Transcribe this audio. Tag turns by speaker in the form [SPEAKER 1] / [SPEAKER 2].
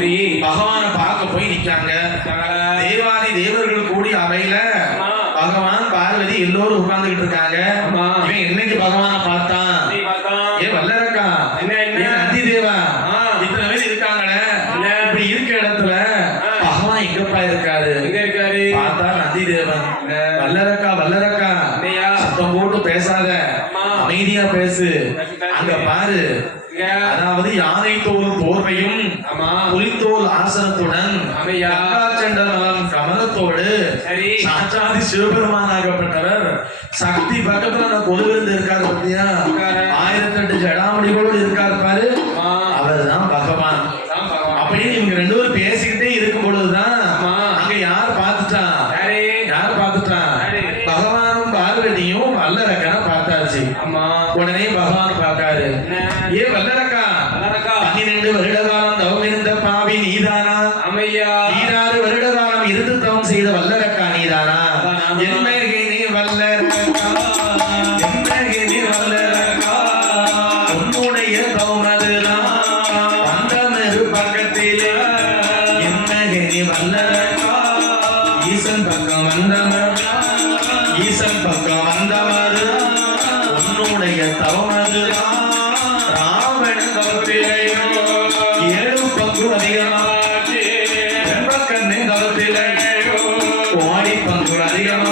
[SPEAKER 1] சரி
[SPEAKER 2] பகவானை பார்க்க போய் நிக்காங்க தேவாதி தேவர்கள் கூடி அவையில. பகவான் பார்வதி எல்லோரும் உட்கார்ந்துகிட்டு இருக்காங்க. இவன் என்னைக்கு பகவானை பார்த்தான். ஏ வல்லரக்கா நந்தி தேவா. இத்தனை பேர் இருக்காங்களே? இப்படி இருக்க இடத்துல. பகவான் எங்கப்பா இருக்காரு
[SPEAKER 1] எங்க இருக்காரு
[SPEAKER 2] பார்த்தா நந்தி தேவன் வல்லரக்கா வல்லரக்கா? சத்தம் போட்டு பேசாத. அமைதியா பேசு. அங்க பாரு. அதாவது யானை தோல் போர்வையும் புலித்தோல் ஆசனத்துடன். கங்காச்சண்டலம் கமலத்தோடு சாட்சாதி சிவபெருமானாகப்பட்டவர் சக்தி பக்கத்துல அந்த கொலுவிருந்து இருக்காரு பத்தியா. ஆயிரத்தி எட்டு ஜடாமணிகளோடு இருக்காரு பாரு பகவான்
[SPEAKER 1] தான் பகவான்.
[SPEAKER 2] அப்படின்னு இவங்க ரெண்டு பேரும் பேசிக்கிட்டே இருக்கும் பொழுதுதான்
[SPEAKER 1] ஆமா.
[SPEAKER 2] அங்க யார் பார்த்துட்டா
[SPEAKER 1] யாரு?
[SPEAKER 2] யார் பார்த்துட்டா
[SPEAKER 1] யாரு?
[SPEAKER 2] பகவானும் பார்வதியும் வல்லரக்கனை
[SPEAKER 1] ஆமா.
[SPEAKER 2] உடனே பகவான் பார்க்காரு.
[SPEAKER 1] என்ன?
[SPEAKER 2] ஏ வல்லரக்கா
[SPEAKER 1] வல்லரக்கா.
[SPEAKER 2] பன்னிரண்டு வருட காலம் தவம் இருந்த பாவி நீதானா?
[SPEAKER 1] ஆமையா.
[SPEAKER 2] ஈராறு வருட காலம் இருந்து தவம் செய்த வல்லரக்கா நீதானா?
[SPEAKER 1] அதான்.
[SPEAKER 2] என்மகினி வல்லரக்கா. ஈசன் பக்கம் வந்தமர் ஈசன் பக்கம் வந்தமரு தவமதுடைய தவமதுதான் ராமன் தவத்திலையோ ஏழு பங்கு அதிகமாச்சு கண்ணே தவத்திலையோ கோடி பங்கு அதிகமா